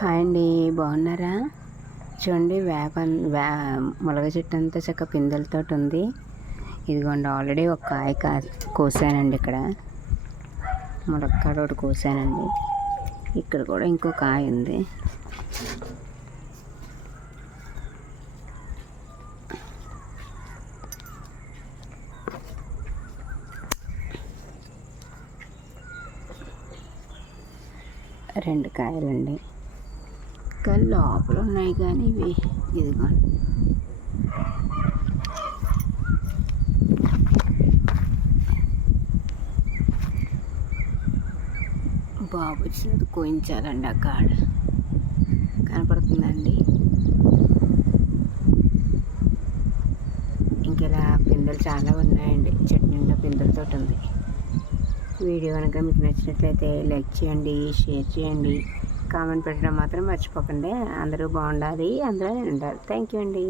Hi అండి, బాగున్నారా? చూడండి, ములగ చెట్టు అంతా చక్క పిందెలతో ఉంది. ఇదిగోండి, ఆల్రెడీ ఒక కాయ కోసానండి. ఇక్కడ ములక్కాడ ఒకటి కోసానండి. ఇక్కడ కూడా ఇంకో కాయ ఉంది. రెండు కాయలండి. ఇంకా లోపల ఉన్నాయి కానీ ఇవి ఇదిగోండి. బాబు వచ్చినది కోయించాలండి. ఆ కాడ కనపడుతుందండి. ఇంకెలా పిందెలు చాలా ఉన్నాయండి. చెట్టు నిండా పిందెలతో ఉంది. వీడియో కనుక మీకు నచ్చినట్లయితే లైక్ చేయండి, షేర్ చేయండి, కామెంట్ పెట్టడం మాత్రం మర్చిపోకండి. అందరూ బాగుండాలి, అందరూ ఉండాలి. థ్యాంక్ యూ అండి.